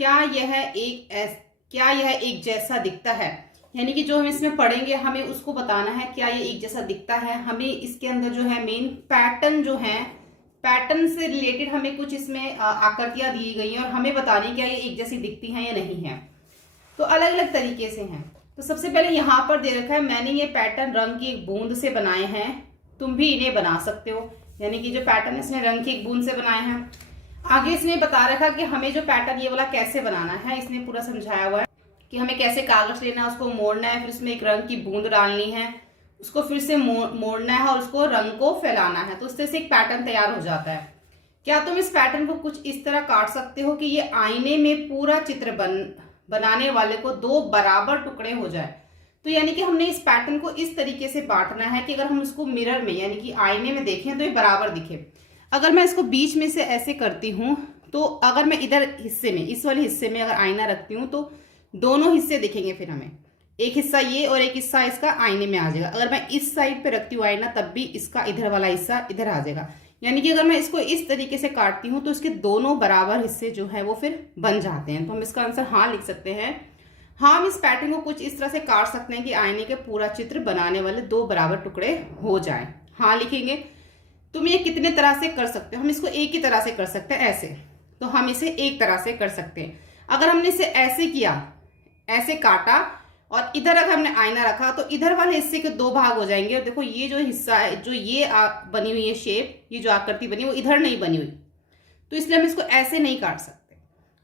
क्या यह एक जैसा दिखता है, यानी कि जो हम इसमें पढ़ेंगे हमें उसको बताना है क्या ये एक जैसा दिखता है। हमें इसके अंदर जो है मेन पैटर्न जो है, पैटर्न से रिलेटेड हमें कुछ इसमें आकृतियां दी गई हैं और हमें बतानी क्या ये एक जैसी दिखती हैं या नहीं है। तो अलग अलग तरीके से हैं। तो सबसे पहले यहाँ पर दे रखा है मैंने ये पैटर्न रंग की एक बूंद से बनाए हैं, तुम भी इन्हें बना सकते हो। यानी कि जो पैटर्न इसने रंग की एक बूंद से बनाए हैं। आगे इसने बता रखा कि हमें जो पैटर्न ये वाला कैसे बनाना है, इसने पूरा समझाया हुआ है कि हमें कैसे कागज लेना है, उसको मोड़ना है, फिर उसमें एक रंग की बूंद डालनी है, उसको फिर से मोड़ना है और उसको रंग को फैलाना है। तो उससे से एक पैटर्न तैयार हो जाता है। क्या तुम इस पैटर्न को कुछ इस तरह काट सकते हो कि ये आईने में पूरा चित्र बनाने वाले को दो बराबर टुकड़े हो जाए। तो यानी कि हमने इस पैटर्न को इस तरीके से बांटना है कि अगर हम उसको मिरर में यानी कि आईने में देखें तो ये बराबर दिखे। अगर मैं इसको बीच में से ऐसे करती हूँ तो अगर मैं इधर हिस्से में, इस वाले हिस्से में अगर आईना रखती हूँ तो दोनों हिस्से दिखेंगे। फिर हमें एक हिस्सा ये और एक हिस्सा इसका आईने में आ जाएगा। अगर मैं इस साइड पे रखती हूँ आईना तब भी इसका इधर वाला हिस्सा इधर आ जाएगा। यानी कि अगर मैं इसको इस तरीके से काटती हूँ तो इसके दोनों बराबर हिस्से जो है वो फिर बन जाते हैं। तो हम इसका आंसर हाँ लिख सकते हैं। हाँ, हम इस पैटर्न को कुछ इस तरह से काट सकते हैं कि आईने के पूरा चित्र बनाने वाले दो बराबर टुकड़े हो जाएं। हाँ लिखेंगे। तुम ये कितने तरह से कर सकते हो? हम इसको एक ही तरह से कर सकते हैं, ऐसे। तो हम इसे एक तरह से कर सकते हैं। अगर हमने इसे ऐसे किया, ऐसे काटा और इधर अगर हमने आईना रखा तो इधर वाले हिस्से के दो भाग हो जाएंगे। और देखो ये जो हिस्सा है, जो ये बनी हुई है शेप, ये जो आकृति बनी वो इधर नहीं बनी हुई, तो इसलिए हम इसको ऐसे नहीं काट सकते।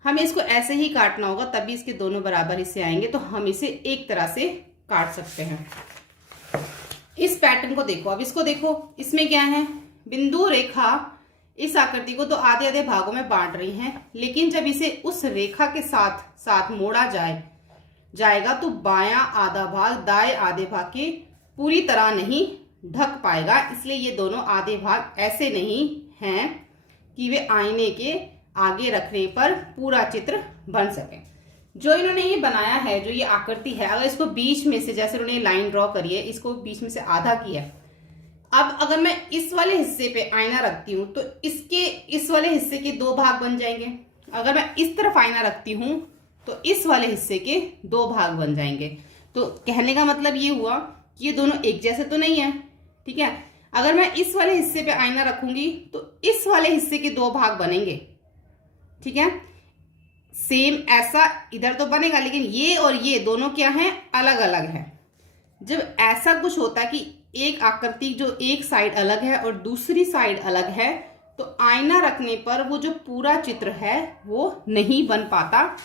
हमें इसको ऐसे ही काटना होगा, तभी इसके दोनों बराबर हिस्से आएंगे। तो हम इसे एक तरह से काट सकते हैं। इस पैटर्न को देखो, अब इसको देखो, इसमें क्या है, बिंदु रेखा इस आकृति को तो आधे आधे भागों में बांट रही है, लेकिन जब इसे उस रेखा के साथ साथ मोड़ा जाएगा तो बायां आधा भाग दाएं आधे भाग के पूरी तरह नहीं ढक पाएगा। इसलिए ये दोनों आधे भाग ऐसे नहीं हैं कि वे आईने के आगे रखने पर पूरा चित्र बन सके। जो इन्होंने ये बनाया है, जो ये आकृति है, अगर इसको बीच में से, जैसे उन्होंने लाइन ड्रॉ करी है, इसको बीच में से आधा किया है। अब अगर मैं इस वाले हिस्से पे आईना रखती हूँ तो इसके इस वाले हिस्से के दो भाग बन जाएंगे। अगर मैं इस तरफ आईना रखती हूँ तो इस वाले हिस्से के दो भाग बन जाएंगे। तो कहने का मतलब ये हुआ कि ये दोनों एक जैसे तो नहीं है, ठीक है। अगर मैं इस वाले हिस्से पे आईना रखूंगी तो इस वाले हिस्से के दो भाग बनेंगे, ठीक है। सेम ऐसा इधर तो बनेगा, लेकिन ये और ये दोनों क्या हैं, अलग अलग है। जब ऐसा कुछ होता है कि एक आकृति जो एक साइड अलग है और दूसरी साइड अलग है, तो आईना रखने पर वो जो पूरा चित्र है वो नहीं बन पाता,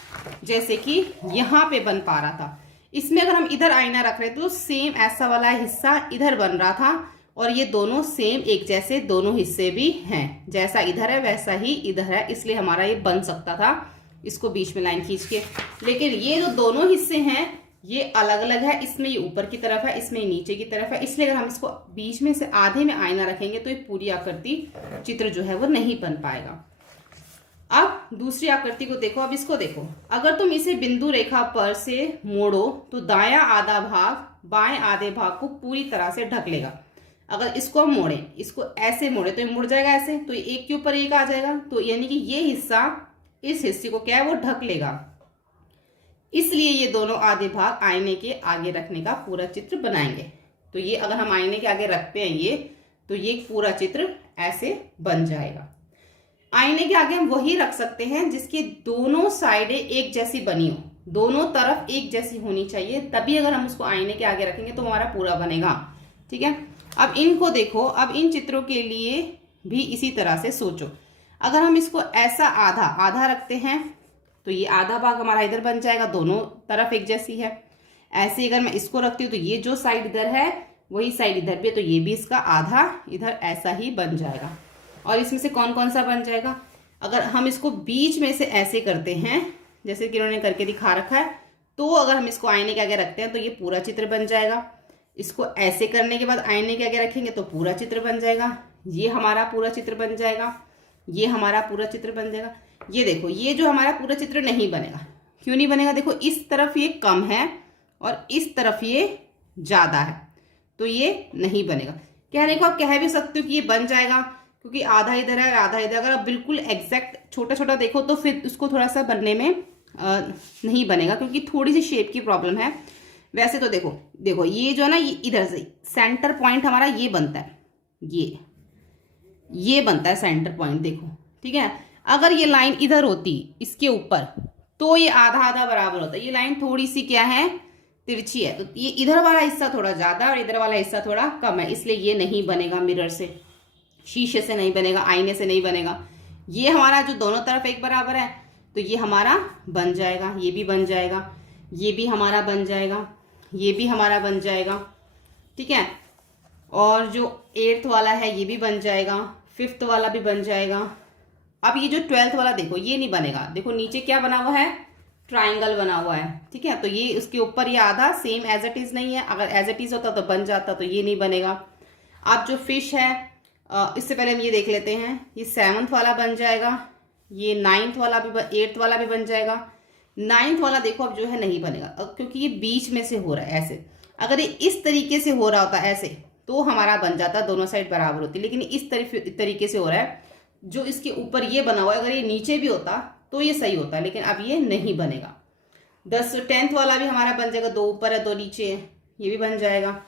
जैसे कि यहाँ पे बन पा रहा था। इसमें अगर हम इधर आईना रख रहे थे तो सेम ऐसा वाला हिस्सा इधर बन रहा था और ये दोनों सेम एक जैसे दोनों हिस्से भी हैं, जैसा इधर है वैसा ही इधर है, इसलिए हमारा ये बन सकता था इसको बीच में लाइन खींच के। लेकिन ये जो दोनों हिस्से हैं ये अलग अलग है, इसमें ये ऊपर की तरफ है, इसमें नीचे की तरफ है। इसलिए अगर हम इसको बीच में से आधे में आईना रखेंगे तो ये पूरी आकृति चित्र जो है वो नहीं बन पाएगा। अब दूसरी आकृति को देखो। अब इसको देखो, अगर तुम इसे बिंदु रेखा पर से मोड़ो तो दायां आधा भाग बाएं आधे भाग को पूरी तरह से ढक लेगा। अगर इसको हम मोड़े, इसको ऐसे मोड़े तो ये मुड़ जाएगा ऐसे, तो एक के ऊपर एक आ जाएगा। तो यानी कि ये हिस्सा इस हिस्से को क्या है वो ढक लेगा। इसलिए ये दोनों आधे भाग आईने के आगे रखने का पूरा चित्र बनाएंगे। तो ये अगर हम आईने के आगे रखते हैं ये, तो ये पूरा चित्र ऐसे बन जाएगा। आईने के आगे हम वही रख सकते हैं जिसकी दोनों साइडें एक जैसी बनी हो, दोनों तरफ एक जैसी होनी चाहिए, तभी अगर हम उसको आईने के आगे रखेंगे तो हमारा पूरा बनेगा, ठीक है। अब इनको देखो, अब इन चित्रों के लिए भी इसी तरह से सोचो। अगर हम इसको ऐसा आधा आधा रखते हैं तो ये आधा भाग हमारा इधर बन जाएगा, दोनों तरफ एक जैसी है। ऐसे अगर मैं इसको रखती हूँ तो ये जो साइड इधर है वही साइड इधर भी है, तो ये भी इसका आधा इधर ऐसा ही बन जाएगा। और इसमें से कौन कौन सा बन जाएगा, अगर हम इसको बीच में से ऐसे करते हैं जैसे कि उन्होंने करके दिखा रखा है, तो अगर हम इसको आईने के आगे रखते हैं तो ये पूरा चित्र बन जाएगा। इसको ऐसे करने के बाद आईने के आगे रखेंगे तो पूरा चित्र बन जाएगा। ये हमारा पूरा चित्र बन जाएगा, ये हमारा पूरा चित्र बन जाएगा। ये देखो, ये जो हमारा पूरा चित्र नहीं बनेगा। क्यों नहीं बनेगा, देखो इस तरफ ये कम है और इस तरफ ये ज्यादा है, तो ये नहीं बनेगा। कहने को आप कह भी सकते हो कि ये बन जाएगा क्योंकि आधा इधर है आधा इधर। अगर आप बिल्कुल एग्जैक्ट छोटा छोटा देखो तो फिर उसको थोड़ा सा बनने में नहीं बनेगा क्योंकि थोड़ी सी शेप की प्रॉब्लम है। वैसे तो देखो देखो ये जो है ना, ये इधर से सेंटर पॉइंट हमारा ये बनता है, ये बनता है सेंटर पॉइंट, देखो ठीक है। अगर ये लाइन इधर होती इसके ऊपर तो ये आधा आधा बराबर होता। ये लाइन थोड़ी सी क्या है, तिरछी है, तो ये इधर वाला हिस्सा थोड़ा ज्यादा और इधर वाला हिस्सा थोड़ा कम है, इसलिए ये नहीं बनेगा मिरर से, शीशे से नहीं बनेगा, आईने से नहीं बनेगा। ये हमारा जो दोनों तरफ एक बराबर है तो ये हमारा बन जाएगा, ये भी बन जाएगा, ये भी हमारा बन जाएगा, ये भी हमारा बन जाएगा, ठीक है। और जो 8th वाला है ये भी बन जाएगा, 5th वाला भी बन जाएगा। अब ये जो 12th वाला देखो ये नहीं बनेगा, देखो नीचे क्या बना हुआ है, ट्राइंगल बना हुआ है, ठीक है। तो ये उसके ऊपर ये आधा सेम एज इट इज नहीं है, अगर एज इट इज होता तो बन जाता, तो ये नहीं बनेगा। अब जो फिश है इससे पहले हम ये देख लेते हैं, ये 7th वाला बन जाएगा, ये 9th वाला भी 8th वाला भी बन जाएगा। 9th वाला देखो अब जो है नहीं बनेगा क्योंकि ये बीच में से हो रहा है ऐसे। अगर ये इस तरीके से हो रहा होता ऐसे तो हमारा बन जाता, दोनों साइड बराबर होती, लेकिन इस तरीके से हो रहा है। जो इसके ऊपर ये बना हुआ है अगर ये नीचे भी होता तो ये सही होता, लेकिन अब ये नहीं बनेगा। 10th वाला भी हमारा बन जाएगा, 2 ऊपर है 2 नीचे है, ये भी बन जाएगा।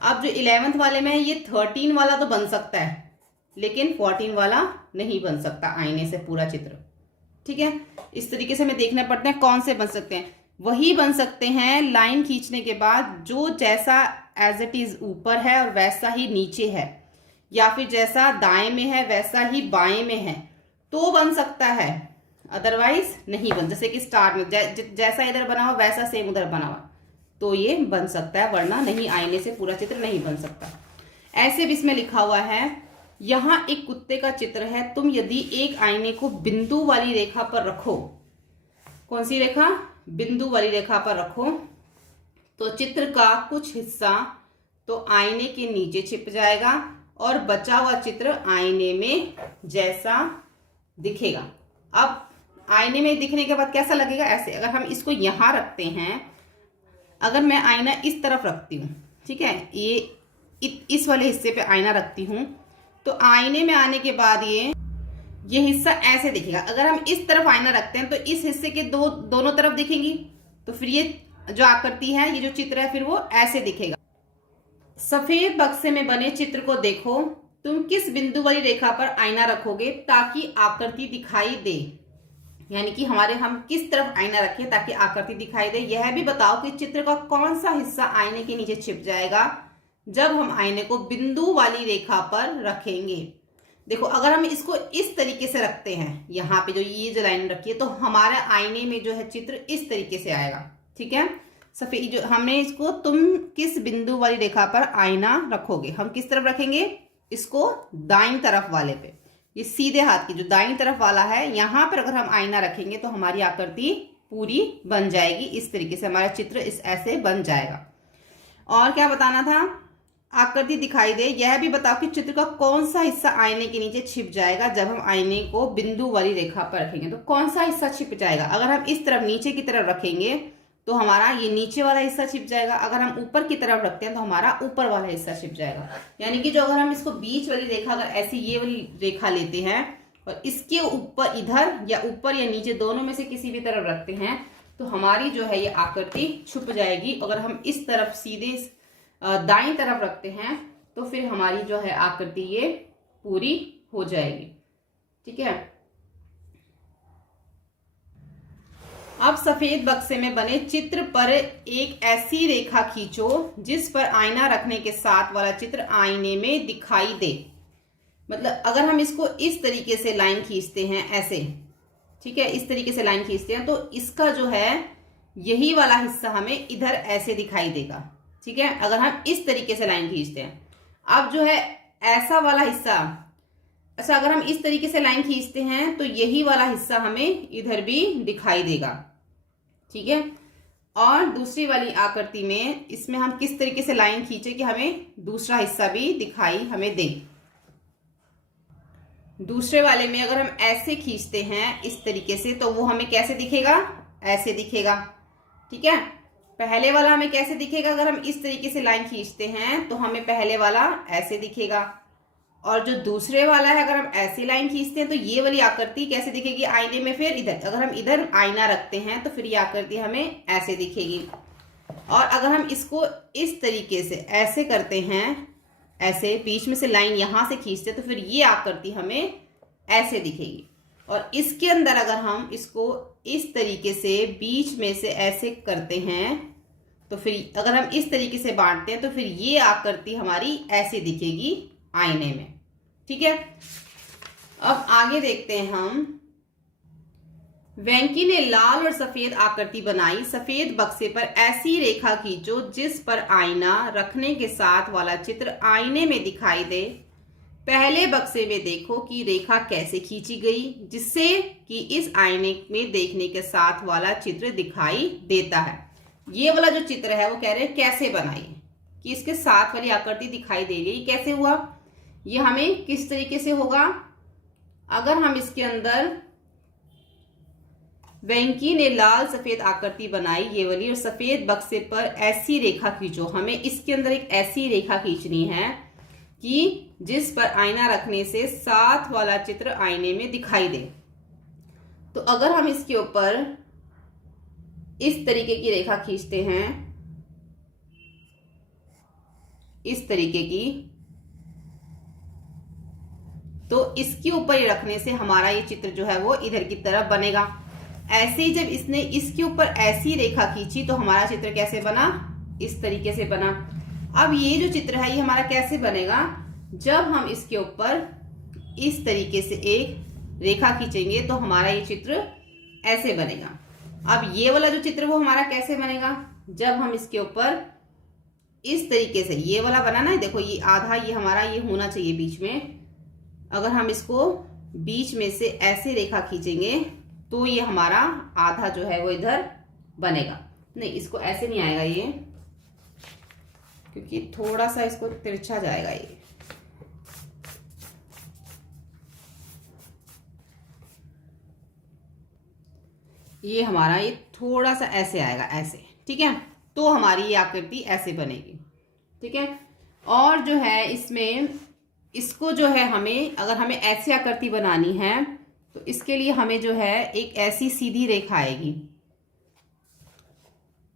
अब जो 11th वाले में है ये 13 वाला तो बन सकता है, लेकिन 14 वाला नहीं बन सकता आईने से पूरा चित्र, ठीक है। इस तरीके से हमें देखना पड़ता है कौन से बन सकते हैं। वही बन सकते हैं लाइन खींचने के बाद जो जैसा एज इट इज ऊपर है और वैसा ही नीचे है, या फिर जैसा दाएं में है वैसा ही बाएं में है तो बन सकता है, अदरवाइज नहीं बन। जैसे कि स्टार में जैसा इधर बना हुआ वैसा सेम उधर बना हुआ तो ये बन सकता है, वरना नहीं, आईने से पूरा चित्र नहीं बन सकता। ऐसे भी इसमें लिखा हुआ है, यहाँ एक कुत्ते का चित्र है, तुम यदि एक आईने को बिंदु वाली रेखा पर रखो, कौन सी रेखा, बिंदु वाली रेखा पर रखो, तो चित्र का कुछ हिस्सा तो आईने के नीचे छिप जाएगा और बचा हुआ चित्र आईने में जैसा दिखेगा। अब आईने में दिखने के बाद कैसा लगेगा, ऐसे। अगर हम इसको यहाँ रखते हैं, अगर मैं आईना इस तरफ रखती हूँ, ठीक है, ये इस वाले हिस्से पे आईना रखती हूँ, तो आईने में आने के बाद ये हिस्सा ऐसे दिखेगा। अगर हम इस तरफ आईना रखते हैं तो इस हिस्से के दोनों तरफ दिखेंगी, तो फिर ये जो आकृति है, ये जो चित्र है, फिर वो ऐसे दिखेगा। सफेद बक्से में बने चित्र को देखो, तुम किस बिंदु वाली रेखा पर आईना रखोगे ताकि आकृति दिखाई दे। यानी कि हम किस तरफ आईना रखें ताकि आकृति दिखाई दे। यह भी बताओ कि चित्र का कौन सा हिस्सा आईने के नीचे छिप जाएगा जब हम आईने को बिंदु वाली रेखा पर रखेंगे। देखो अगर हम इसको इस तरीके से रखते हैं, यहाँ पे जो ये जो लाइन रखी है, तो हमारे आईने में जो है चित्र इस तरीके से आएगा, ठीक है। सफेद जो हमने इसको तुम किस बिंदु वाली रेखा पर आईना रखोगे, हम किस तरफ रखेंगे, इसको दाईं तरफ वाले पे, ये सीधे हाथ की जो दाईं तरफ वाला है, यहाँ पर अगर हम आईना रखेंगे तो हमारी आकृति पूरी बन जाएगी। इस तरीके से हमारा चित्र ऐसे बन जाएगा। और क्या बताना था, आकृति दिखाई दे, यह भी बताओ कि चित्र का कौन सा हिस्सा आईने के नीचे छिप जाएगा जब हम आईने को बिंदु वाली रेखा पर रखेंगे। तो कौन सा हिस्सा छिप जाएगा, अगर हम इस तरफ नीचे की तरफ रखेंगे तो हमारा ये नीचे वाला हिस्सा छिप जाएगा, अगर हम ऊपर की तरफ रखते हैं तो हमारा ऊपर वाला हिस्सा छिप जाएगा। यानी कि जो अगर हम इसको बीच वाली रेखा, अगर ऐसी ये वाली रेखा लेते हैं और इसके ऊपर इधर या ऊपर या नीचे दोनों में से किसी भी तरफ रखते हैं तो हमारी जो है ये आकृति छुप जाएगी। अगर हम इस तरफ सीधे दाईं तरफ रखते हैं तो फिर हमारी जो है आकृति ये पूरी हो जाएगी, ठीक है। अब सफेद बक्से में बने चित्र पर एक ऐसी रेखा खींचो जिस पर आईना रखने के साथ वाला चित्र आईने में दिखाई दे। मतलब अगर हम इसको इस तरीके से लाइन खींचते हैं ऐसे, ठीक है, इस तरीके से लाइन खींचते हैं तो इसका जो है यही वाला हिस्सा हमें इधर ऐसे दिखाई देगा, ठीक है। अगर हम इस तरीके से लाइन खींचते हैं, अब जो है ऐसा वाला हिस्सा, अच्छा अगर हम इस तरीके से लाइन खींचते हैं तो यही वाला हिस्सा हमें इधर भी दिखाई देगा, ठीक है। और दूसरी वाली आकृति में इसमें हम किस तरीके से लाइन खींचे कि हमें दूसरा हिस्सा भी दिखाई हमें दे। दूसरे वाले में अगर हम ऐसे खींचते हैं इस तरीके से तो वो हमें कैसे दिखेगा, ऐसे दिखेगा, ठीक है। पहले वाला हमें कैसे दिखेगा, अगर हम इस तरीके से लाइन खींचते हैं तो हमें पहले वाला ऐसे दिखेगा, और जो दूसरे वाला है, अगर हम ऐसी लाइन खींचते हैं तो ये वाली आकृति कैसे दिखेगी आईने में, फिर इधर अगर हम इधर आईना रखते हैं तो फिर ये आकृति हमें ऐसे दिखेगी। और अगर हम इसको इस तरीके से ऐसे करते हैं, ऐसे बीच में से लाइन यहां से खींचते हैं तो फिर ये आकृति हमें ऐसे दिखेगी। और इसके अंदर अगर हम इसको इस तरीके से बीच में से ऐसे करते हैं तो फिर अगर हम इस तरीके से बांटते हैं तो फिर ये आकृति हमारी ऐसे दिखेगी आईने में। ठीक है, अब आगे देखते हैं हम। वेंकी ने लाल और सफेद आकृति बनाई। सफेद बक्से पर ऐसी रेखा खींचो जिस पर आईना रखने के साथ वाला चित्र आईने में दिखाई दे। पहले बक्से में देखो कि रेखा कैसे खींची गई जिससे कि इस आईने में देखने के साथ वाला चित्र दिखाई देता है। ये वाला जो चित्र है वो कह रहे हैं कैसे बनाई, कि इसके साथ वाली आकृति दिखाई दे रही। कैसे हुआ, ये हमें किस तरीके से होगा। अगर हम इसके अंदर वेंकी ने लाल सफेद आकृति बनाई ये वाली, और सफेद बक्से पर ऐसी रेखा खींचो, हमें इसके अंदर एक ऐसी रेखा खींचनी है कि जिस पर आईना रखने से साथ वाला चित्र आईने में दिखाई दे। तो अगर हम इसके ऊपर इस तरीके की रेखा खींचते हैं, इस तरीके की, तो इसके ऊपर ही रखने से हमारा ये चित्र जो है वो इधर की तरफ बनेगा। ऐसे ही जब इसने इसके ऊपर ऐसी रेखा खींची तो हमारा चित्र कैसे बना, इस तरीके से बना। अब ये जो चित्र है ये हमारा कैसे बनेगा, जब हम इसके ऊपर इस तरीके से एक रेखा खींचेंगे तो हमारा ये चित्र ऐसे बनेगा। अब ये वाला जो चित्र वो हमारा कैसे बनेगा, जब हम इसके ऊपर इस तरीके से, ये वाला बना ना, देखो ये आधा, ये हमारा ये होना चाहिए बीच में। अगर हम इसको बीच में से ऐसे रेखा खींचेंगे तो ये हमारा आधा जो है वो इधर बनेगा। नहीं, इसको ऐसे नहीं आएगा ये, क्योंकि थोड़ा सा इसको तिरछा जाएगा ये हमारा ये थोड़ा सा ऐसे आएगा, ऐसे। ठीक है, तो हमारी ये आकृति ऐसे बनेगी। ठीक है, और जो है इसमें इसको जो है हमें, अगर हमें ऐसी आकृति बनानी है तो इसके लिए हमें जो है एक ऐसी सीधी रेखा आएगी,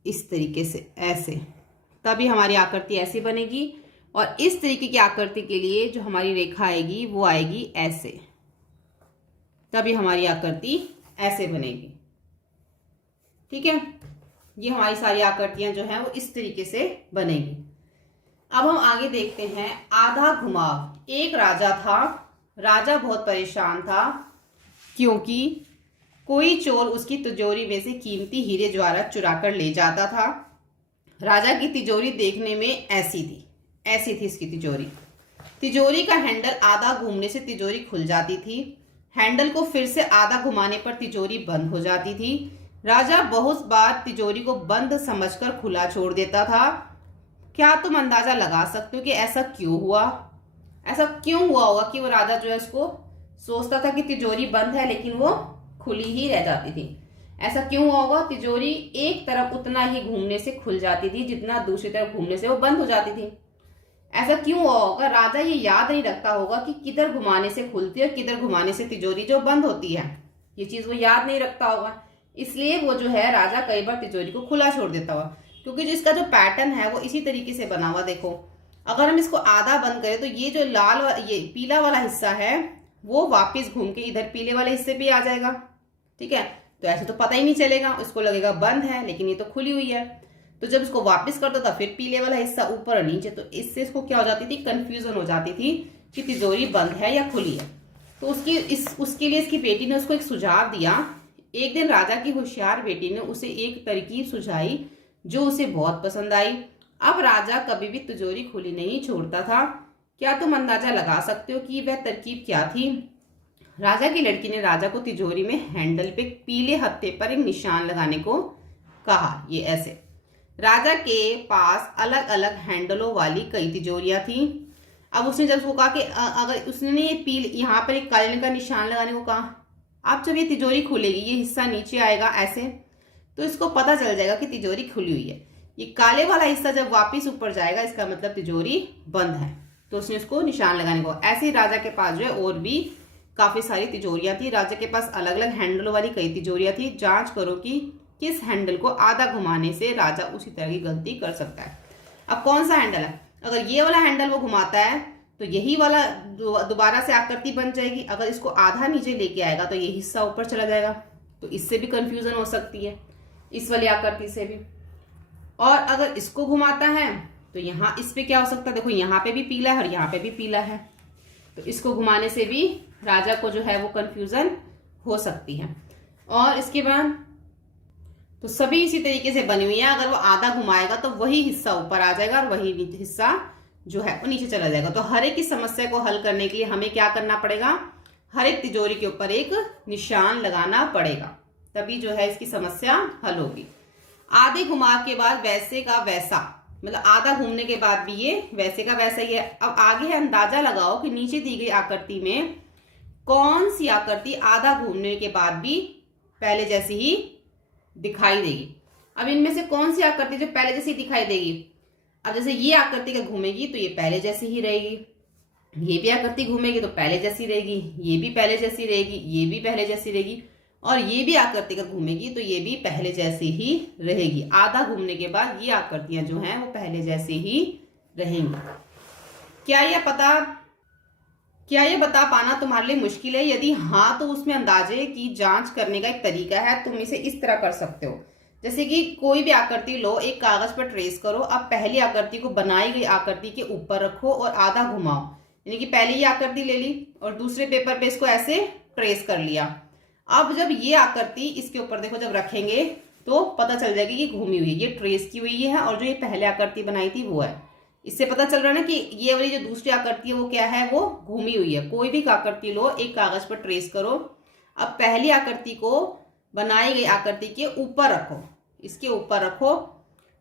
इस तरीके से ऐसे, तभी हमारी आकृति ऐसी बनेगी। और इस तरीके की आकृति के लिए जो हमारी रेखा आएगी वो आएगी ऐसे, तभी हमारी आकृति ऐसे बनेगी। ठीक है, ये हमारी सारी आकृतियां जो हैं वो इस तरीके से बनेगी। अब हम आगे देखते हैं आधा घुमाव। एक राजा था। राजा बहुत परेशान था क्योंकि कोई चोर उसकी तिजोरी में से कीमती हीरे जवाहरात चुरा कर ले जाता था। राजा की तिजोरी देखने में ऐसी थी इसकी तिजोरी। तिजोरी का हैंडल आधा घूमने से तिजोरी खुल जाती थी। हैंडल को फिर से आधा घुमाने पर तिजोरी बंद हो जाती थी। राजा बहुत बार तिजोरी को बंद समझकर खुला छोड़ देता था। क्या तुम अंदाजा लगा सकते हो कि ऐसा क्यों हुआ? ऐसा क्यों हुआ होगा कि वो राजा जो है उसको सोचता था कि तिजोरी बंद है लेकिन वो खुली ही रह जाती थी। ऐसा क्यों हुआ होगा? तिजोरी एक तरफ उतना ही घूमने से खुल जाती थी जितना दूसरी तरफ घूमने से वो बंद हो जाती थी। ऐसा क्यों हुआ होगा? राजा ये याद नहीं रखता होगा कि किधर घुमाने से खुलती है और किधर घुमाने से तिजोरी जो बंद होती है। ये चीज वो याद नहीं रखता होगा, इसलिए वो जो है राजा कई बार तिजोरी को खुला छोड़ देता हुआ, क्योंकि जो इसका जो पैटर्न है वो इसी तरीके से बना हुआ। देखो, अगर हम इसको आधा बंद करें तो ये जो ये पीला वाला हिस्सा है वो वापस घूम के इधर पीले वाले हिस्से पे आ जाएगा। ठीक है, तो ऐसे तो पता ही नहीं चलेगा, उसको लगेगा बंद है लेकिन ये तो खुली हुई है। तो जब इसको वापस करता था फिर पीले वाला हिस्सा ऊपर और नीचे, तो इससे इसको क्या हो जाती थी, कंफ्यूजन हो जाती थी कि तिजोरी बंद है या खुली है। तो उसके लिए इसकी बेटी ने उसको एक सुझाव दिया। एक दिन राजा की होशियार बेटी ने उसे एक तरकीब सुझाई जो उसे बहुत पसंद आई। अब राजा कभी भी तिजोरी खुली नहीं छोड़ता था। क्या तुम अंदाजा लगा सकते हो कि वह तरकीब क्या थी? राजा की लड़की ने राजा को तिजोरी में हैंडल पे पीले हत्थे पर एक निशान लगाने को कहा। ये ऐसे। राजा के पास अलग अलग हैंडलों वाली कई तिजोरियां थी। अब उसने जब उसको कहा कि अगर उसने ये पीले यहाँ पर एक काले का निशान लगाने को कहा, अब जब ये तिजोरी खुलेगी ये हिस्सा नीचे आएगा ऐसे, तो इसको पता चल जाएगा कि तिजोरी खुली हुई है। ये काले वाला हिस्सा जब वापस ऊपर जाएगा इसका मतलब तिजोरी बंद है। तो उसने उसको निशान लगाने को। ऐसे ही राजा के पास जो है और भी काफी सारी तिजोरियां थी। राजा के पास अलग अलग हैंडल वाली कई तिजोरियां थी। जांच करो कि किस हैंडल को आधा घुमाने से राजा उसी तरह की गलती कर सकता है। अब कौन सा हैंडल है? अगर ये वाला हैंडल वो घुमाता है तो यही वाला दोबारा से आकृति बन जाएगी। अगर इसको आधा नीचे लेके आएगा तो ये हिस्सा ऊपर चला जाएगा। तो इससे भी कंफ्यूजन हो सकती है, इस वाली आकृति से भी। और अगर इसको घुमाता है तो यहाँ इस पे क्या हो सकता है? देखो यहाँ पे भी पीला है और यहाँ पे भी पीला है। तो इसको घुमाने से भी राजा को जो है वो कंफ्यूजन हो सकती है। और इसके बाद तो सभी इसी तरीके से बनी हुई है। अगर वो आधा घुमाएगा तो वही हिस्सा ऊपर आ जाएगा और वही हिस्सा जो है वो नीचे चला जाएगा। तो हर एक की समस्या को हल करने के लिए हमें क्या करना पड़ेगा? हर एक तिजोरी के ऊपर एक निशान लगाना पड़ेगा, तभी जो है इसकी समस्या हल होगी। आधे घुमा के बाद वैसे का वैसा, मतलब आधा घूमने के बाद भी ये वैसे का वैसा ही है। अब आगे है अंदाजा लगाओ कि नीचे दी गई आकृति में कौन सी आकृति आधा घूमने के बाद भी पहले जैसी ही दिखाई देगी। अब इनमें से कौन सी आकृति जो पहले जैसी दिखाई देगी? अब जैसे ये आकृति का घूमेगी तो ये पहले जैसी ही रहेगी, ये भी आकृति घूमेगी तो पहले जैसी रहेगी, ये भी पहले जैसी रहेगी, ये भी पहले जैसी रहेगी, और ये भी आकृति का घूमेगी तो ये भी पहले जैसी ही रहेगी। आधा घूमने के बाद ये आकृतियां जो हैं वो पहले जैसी ही रहेंगी। क्या ये बता पाना तुम्हारे लिए मुश्किल है? यदि हाँ तो उसमें अंदाजे की जांच करने का एक तरीका है। तुम इसे इस तरह कर सकते हो, जैसे कि कोई भी आकृति लो, एक कागज पर ट्रेस करो। अब पहली आकृति को बनाई गई आकृति के ऊपर रखो और आधा घुमाओ, यानी कि पहले ये आकृति ले ली और दूसरे पेपर पे इसको ऐसे ट्रेस कर लिया। अब जब ये आकृति इसके ऊपर देखो जब रखेंगे तो पता चल जाएगी ये घूमी हुई है, ये ट्रेस की हुई है, और जो ये पहले आकृति बनाई थी वो है। इससे पता चल रहा है ना कि ये वाली जो दूसरी आकृति है वो क्या है? वो घूमी हुई है। कोई भी आकृति लो, एक कागज पर ट्रेस करो। अब पहली आकृति को बनाई गई आकृति के ऊपर रखो, इसके ऊपर रखो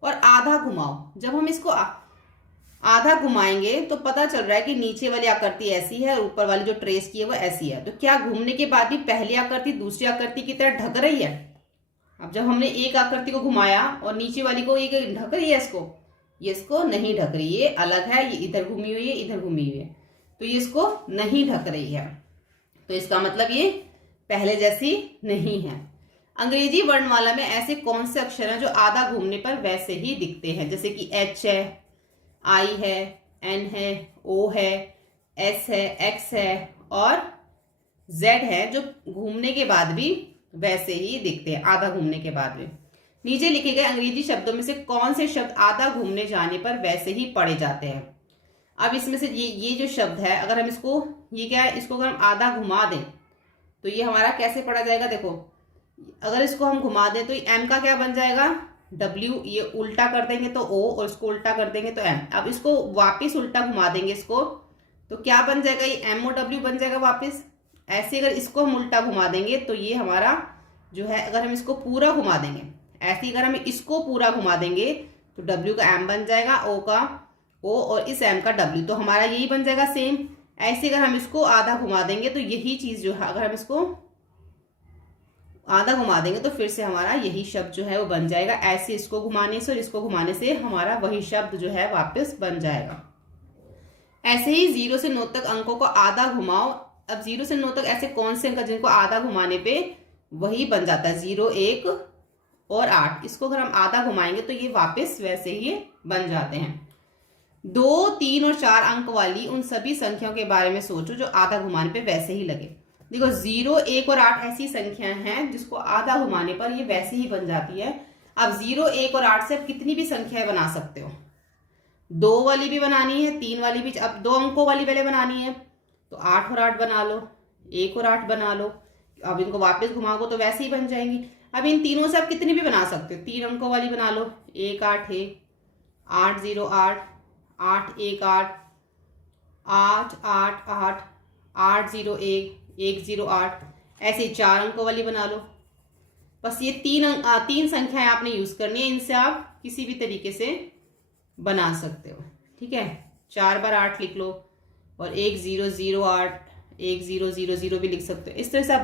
और आधा घुमाओ। जब हम इसको आधा घुमाएंगे तो पता चल रहा है कि नीचे वाली आकृति ऐसी है और ऊपर वाली जो ट्रेस की है वो ऐसी है। तो क्या घूमने के बाद भी पहली आकृति दूसरी आकृति की तरह ढक रही है? अब जब हमने एक आकृति को घुमाया और नीचे वाली को ये ढक रही है, इसको नहीं ढक रही, ये अलग है, ये इधर घूमी हुई है, इधर घूमी हुई है, तो ये इसको नहीं ढक रही है। तो इसका मतलब ये पहले जैसी नहीं है। अंग्रेजी वर्णमाला में ऐसे कौन से अक्षर हैं जो आधा घूमने पर वैसे ही दिखते हैं? जैसे कि H है, I है, N है, O है, S है, X है और Z है, जो घूमने के बाद भी वैसे ही दिखते हैं, आधा घूमने के बाद भी। नीचे लिखे गए अंग्रेजी शब्दों में से कौन से शब्द आधा घूमने जाने पर वैसे ही पढ़े जाते हैं? अब इसमें से ये जो शब्द है, अगर हम इसको, ये क्या है, इसको अगर हम आधा घुमा दें तो ये हमारा कैसे पढ़ा जाएगा? देखो, अगर इसको हम घुमा दें तो M का क्या बन जाएगा? W, ये उल्टा कर देंगे तो O और इसको उल्टा कर देंगे तो M। अब इसको वापस उल्टा घुमा देंगे इसको तो क्या बन जाएगा? ये M और W बन जाएगा वापस। ऐसे अगर इसको हम उल्टा घुमा देंगे तो ये हमारा जो है, अगर हम इसको पूरा घुमा देंगे, ऐसे अगर हम इसको पूरा घुमा देंगे तो W का M बन जाएगा, O का O और इस M का W, तो हमारा यही बन जाएगा सेम। ऐसे अगर हम इसको आधा घुमा देंगे तो यही चीज जो है, अगर हम इसको आधा घुमा देंगे तो फिर से हमारा यही शब्द जो है वो बन जाएगा। ऐसे इसको घुमाने से और इसको घुमाने से हमारा वही शब्द जो है वापस बन जाएगा। ऐसे ही 0 से 9 तक अंकों को आधा घुमाओ। अब 0 से 9 तक ऐसे कौन से अंक जिनको आधा घुमाने पे वही बन जाता है? 0, 1 और 8। इसको अगर हम आधा घुमाएंगे तो ये वापस वैसे ही बन जाते हैं। 2, 3 और 4 अंक वाली उन सभी संख्याओं के बारे में सोचो जो आधा घुमाने पे वैसे ही लगे। देखो 0, 1 और 8 ऐसी संख्याएं हैं जिसको आधा घुमाने पर ये वैसे ही बन जाती है। अब 0, 1 और 8 से आप कितनी भी संख्याएं बना सकते हो। 2 वाली भी बनानी है, 3 वाली भी, अब 2 अंकों वाली पहले बनानी है तो 8 और 8 बना लो, 1 और 8 बना लो। अब इनको वापस घुमाओ तो वैसे ही बन जाएंगी। अब इन तीनों से आप कितनी भी बना सकते हो। 3 अंकों वाली बना लो, 1 8 है, 8 0 8, 8 1 8, 8 8 8, 8 0 1, 1 0 8। ऐसे 4 अंकों वाली बना लो। बस ये तीन संख्याएं आपने यूज करनी है, इनसे आप किसी भी तरीके से बना सकते हो। ठीक है, 4 बार 8 लिख लो और 1 0 0 8, 1 0 0 0 भी लिख सकते हो। इस तरह से आप